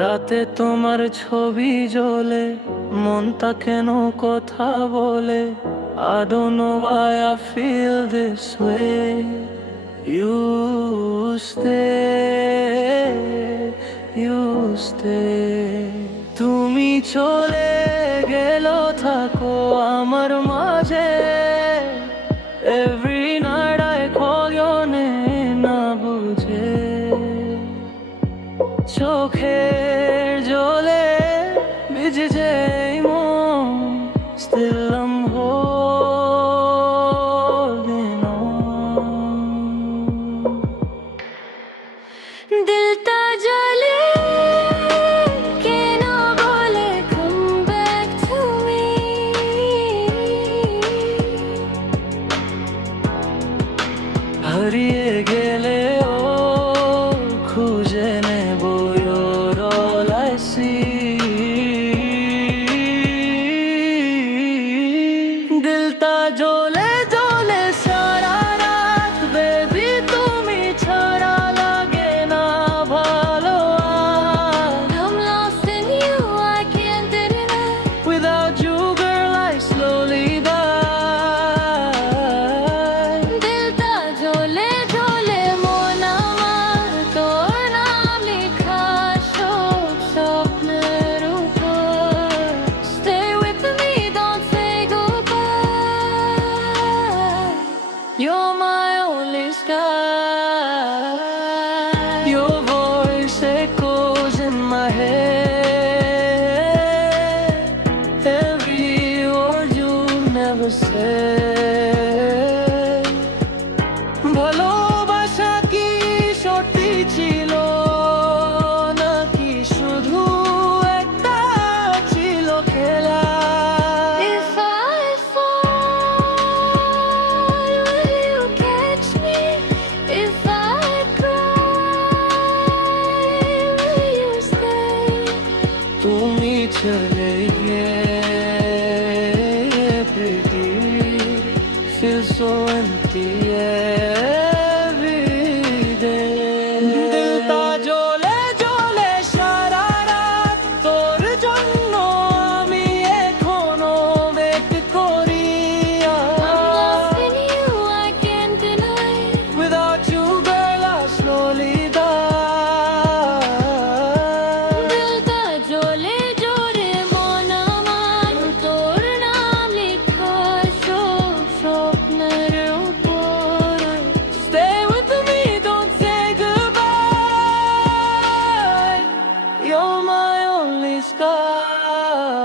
রাতে তোমার ছবি জ্বলে, মনটা কেন কথা বলে। I don't know why I feel this way. You stay, you stay. তুমি চলে গেলো থাকো আমার মাঝে। Every night I call your name না বুঝে। চোখের জলে ভিজে যেই মন, still I'm holding on. দিলটা জ্বলে কেন বলে come back to me. হারিয়ে গেলেও খুঁজে নেব your all I see. দিলটা জ্বলে জ্বলে সারা রাত, বেবি তুমি ছাড়া লাগে না ভালো আর। I'm lost in you, I can't deny. Without you girl I slowly die. দিলটা জ্বলে জ্বলে মন আমার, তোর নাম লেখা সব স্বপ্নের উপর। Stay with me, don't say goodbye. You're my only sky. Your voice echoes in my head. Every word you never said. ভালোবাসা কি সত্যি ছিল নাকি শুধু একটা ছিল খেলা? If I fall, will you catch me? If I cry, will you stay? তুমি চলে গিয়ে pretty, feel so empty every day. দিলটা জ্বলে জ্বলে সারা রাত, তোর জন্য আমি এখনো wait করি। I'm lost in you, I can't deny. Without you girl I slowly die. দিলটা জ্বলে জোরে মন আমার, তোর নাম লেখা সব স্বপ্নের উপর। Stay with me, don't say goodbye. You're my only sky.